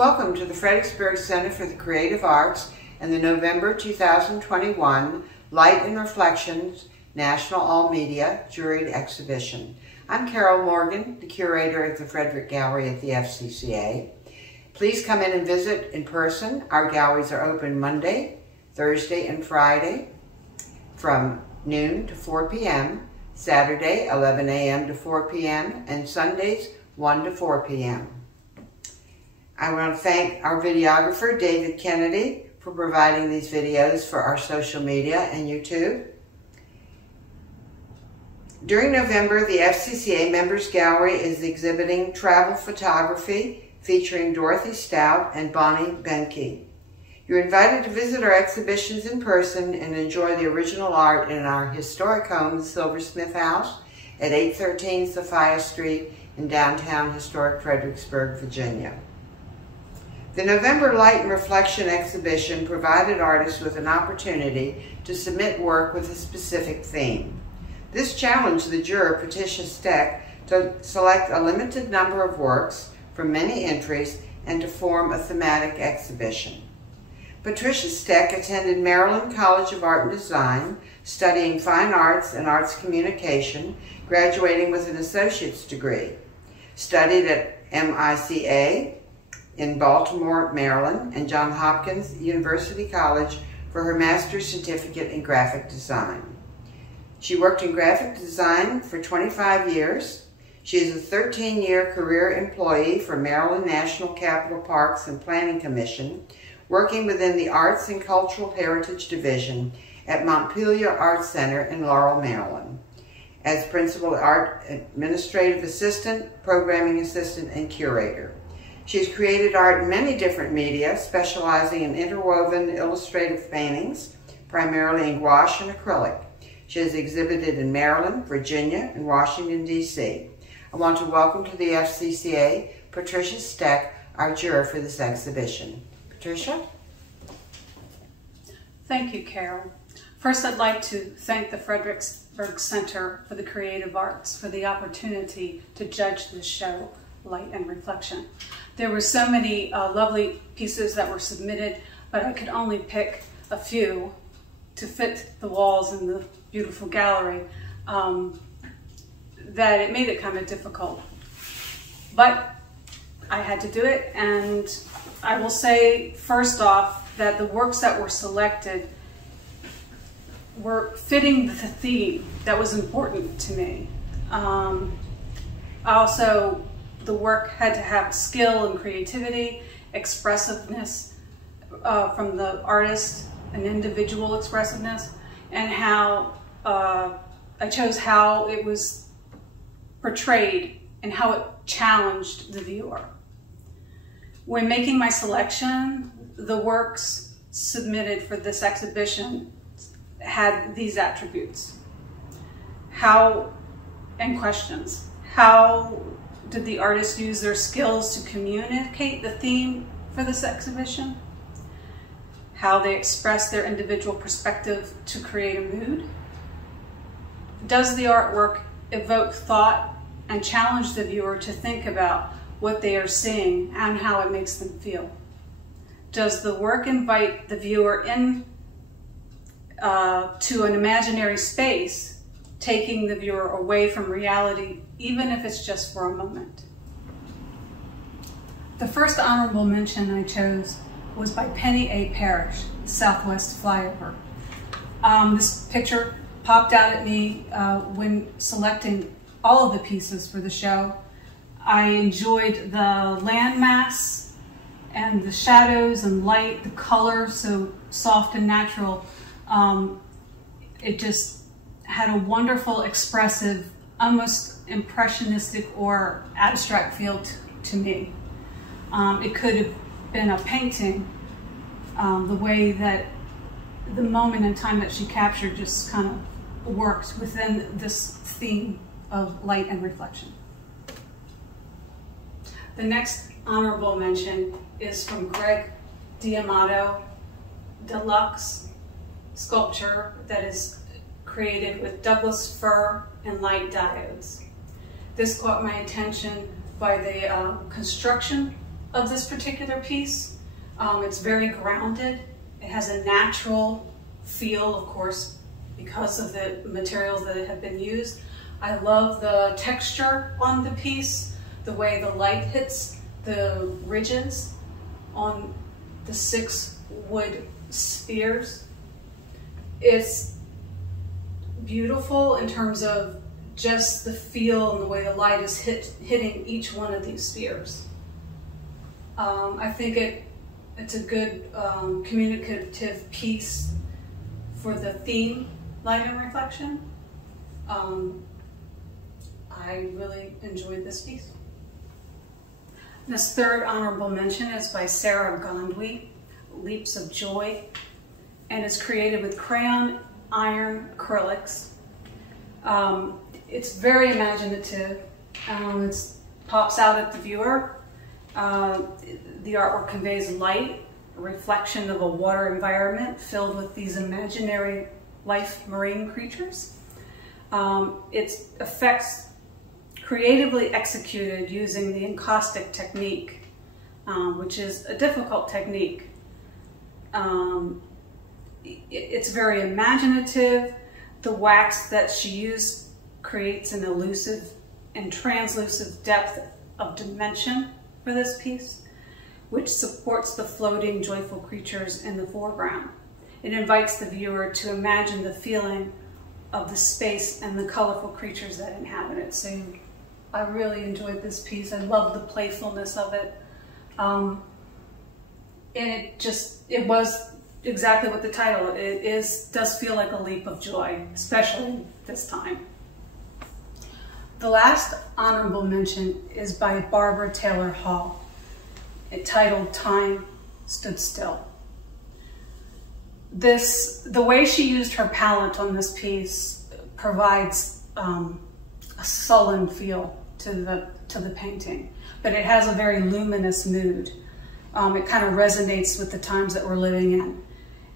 Welcome to the Fredericksburg Center for the Creative Arts and the November 2021 Light and Reflections National All Media Juried Exhibition. I'm Carol Morgan, the curator of the Frederick Gallery at the FCCA. Please come in and visit in person. Our galleries are open Monday, Thursday, and Friday from noon to 4 p.m., Saturday 11 a.m. to 4 p.m., and Sundays 1 to 4 p.m. I want to thank our videographer, David Kennedy, for providing these videos for our social media and YouTube. During November, the FCCA Members Gallery is exhibiting travel photography featuring Dorothy Stout and Bonnie Benke. You're invited to visit our exhibitions in person and enjoy the original art in our historic home, the Silversmith House, at 813 Sophia Street in downtown historic Fredericksburg, Virginia. The November Light and Reflection exhibition provided artists with an opportunity to submit work with a specific theme. This challenged the juror, Patricia Steck, to select a limited number of works from many entries and to form a thematic exhibition. Patricia Steck attended Maryland College of Art and Design, studying fine arts and arts communication, graduating with an associate's degree. Studied at MICA in Baltimore, Maryland, and Johns Hopkins University College for her master's certificate in graphic design. She worked in graphic design for 25 years. She is a 13-year career employee for Maryland National Capital Parks and Planning Commission, working within the Arts and Cultural Heritage Division at Montpelier Arts Center in Laurel, Maryland, as Principal Art Administrative Assistant, Programming Assistant, and Curator. She has created art in many different media, specializing in interwoven illustrative paintings, primarily in gouache and acrylic. She has exhibited in Maryland, Virginia, and Washington, D.C. I want to welcome to the FCCA, Patricia Steck, our juror for this exhibition. Patricia? Thank you, Carol. First, I'd like to thank the Fredericksburg Center for the Creative Arts for the opportunity to judge this show, Light and Reflection. There were so many lovely pieces that were submitted, but I could only pick a few to fit the walls in the beautiful gallery, that it made it kind of difficult. But I had to do it, and I will say first off that the works that were selected were fitting the theme that was important to me. Also, the work had to have skill and creativity, expressiveness from the artist, an individual expressiveness, and how I chose how it was portrayed and how it challenged the viewer. When making my selection, the works submitted for this exhibition had these attributes. How, and questions. How did the artist use their skills to communicate the theme for this exhibition? How they express their individual perspective to create a mood? Does the artwork evoke thought and challenge the viewer to think about what they are seeing and how it makes them feel? Does the work invite the viewer in to an imaginary space, taking the viewer away from reality, even if it's just for a moment? The first honorable mention I chose was by Penny A. Parrish, Southwest Flyover. This picture popped out at me when selecting all of the pieces for the show. I enjoyed the landmass and the shadows and light, the color, so soft and natural. It just had a wonderful, expressive, almost impressionistic or abstract feel to me. It could have been a painting, the way that the moment in time that she captured just kind of worked within this theme of light and reflection. The next honorable mention is from Greg D'Amato, deluxe sculpture that is created with Douglas fir and light diodes. This caught my attention by the construction of this particular piece. It's very grounded. It has a natural feel, of course, because of the materials that have been used. I love the texture on the piece, the way the light hits the ridges on the 6 wood spheres. It's beautiful in terms of just the feel and the way the light is hitting each one of these spheres. I think it's a good communicative piece for the theme, light and reflection. I really enjoyed this piece. This third honorable mention is by Sara Gondwe, Leaps of Joy, and it's created with crayon iron acrylics. It's very imaginative. It pops out at the viewer. The artwork conveys light, a reflection of a water environment filled with these imaginary life marine creatures. Its effects creatively executed using the encaustic technique, which is a difficult technique. It's very imaginative. The wax that she used creates an elusive and translucent depth of dimension for this piece, which supports the floating, joyful creatures in the foreground. It invites the viewer to imagine the feeling of the space and the colorful creatures that inhabit it. So I really enjoyed this piece. I love the playfulness of it. And it was exactly what the title does feel like a leap of joy, especially this time. The last honorable mention is by Barbara Taylor Hall, titled Time Stood Still. The way she used her palette on this piece provides a sullen feel to the painting, but it has a very luminous mood. It kind of resonates with the times that we're living in.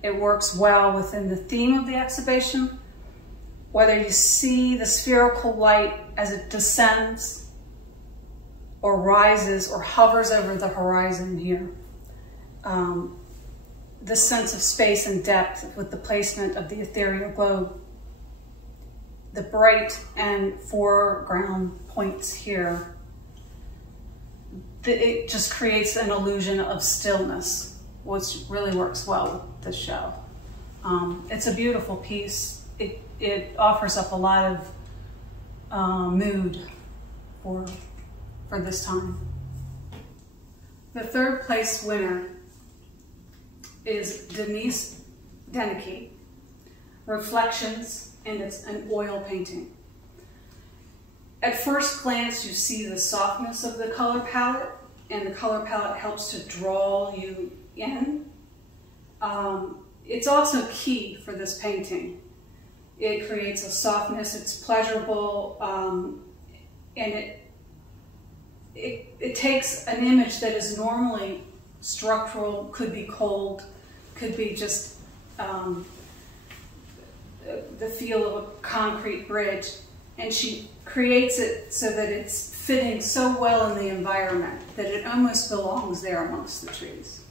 It works well within the theme of the exhibition, whether you see the spherical light as it descends or rises or hovers over the horizon here. The sense of space and depth with the placement of the ethereal globe. The bright and foreground points here. It just creates an illusion of stillness, which really works well with the show. It's a beautiful piece. It offers up a lot of mood for this time. The third place winner is Denise Denecke, Reflections, and it's an oil painting. At first glance, you see the softness of the color palette, and the color palette helps to draw you in. It's also key for this painting. It creates a softness, it's pleasurable, and it takes an image that is normally structural, could be cold, could be just the feel of a concrete bridge, and she creates it so that it's fitting so well in the environment that it almost belongs there amongst the trees.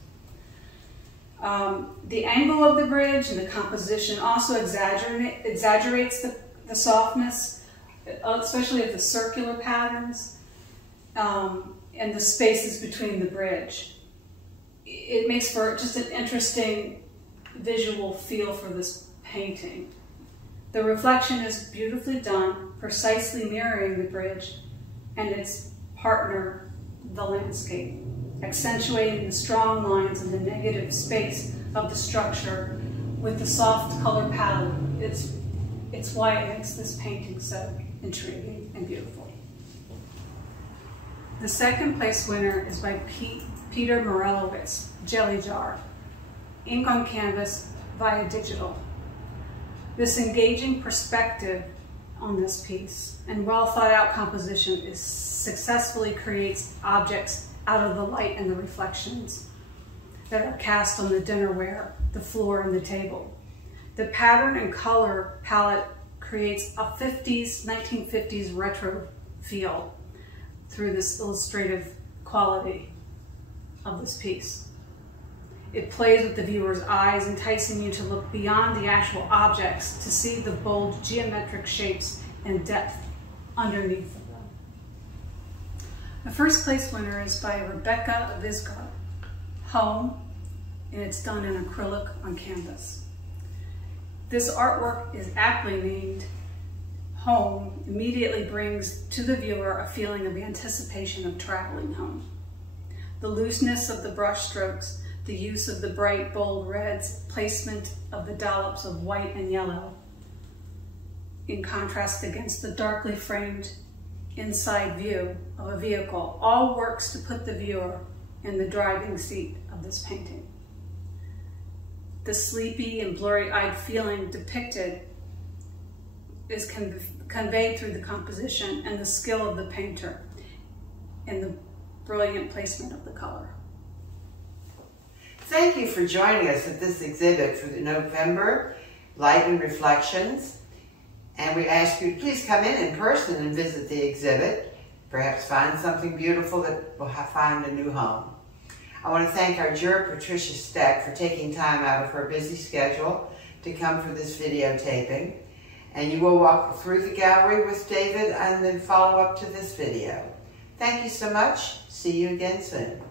The angle of the bridge and the composition also exaggerates the softness, especially of the circular patterns and the spaces between the bridge. It makes for just an interesting visual feel for this painting. The reflection is beautifully done, precisely mirroring the bridge and its partner, the landscape, accentuating the strong lines and the negative space of the structure with the soft color palette. It's why it makes this painting so intriguing and beautiful. The second place winner is by Peter Morelewicz, Jelly Jar, ink on canvas via digital. This engaging perspective on this piece and well thought out composition successfully creates objects out of the light and the reflections that are cast on the dinnerware, the floor, and the table. The pattern and color palette creates a 1950s retro feel through this illustrative quality. of this piece. It plays with the viewer's eyes, enticing you to look beyond the actual objects to see the bold geometric shapes and depth underneath them. The first place winner is by Rebecca Visger, Home, and it's done in acrylic on canvas. This artwork is aptly named Home, immediately brings to the viewer a feeling of anticipation of traveling home. The looseness of the brush strokes, the use of the bright, bold reds, placement of the dollops of white and yellow, in contrast against the darkly framed inside view of a vehicle, all works to put the viewer in the driving seat of this painting. The sleepy and blurry-eyed feeling depicted is conveyed through the composition and the skill of the painter and the brilliant placement of the color. Thank you for joining us at this exhibit for the November Light and Reflections. And we ask you to please come in person and visit the exhibit. Perhaps find something beautiful that will find a new home. I want to thank our juror, Patricia Steck, for taking time out of her busy schedule to come for this videotaping. And you will walk through the gallery with David and then follow up to this video. Thank you so much. See you again soon.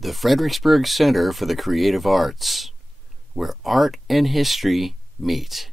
The Fredericksburg Center for the Creative Arts, where art and history meet.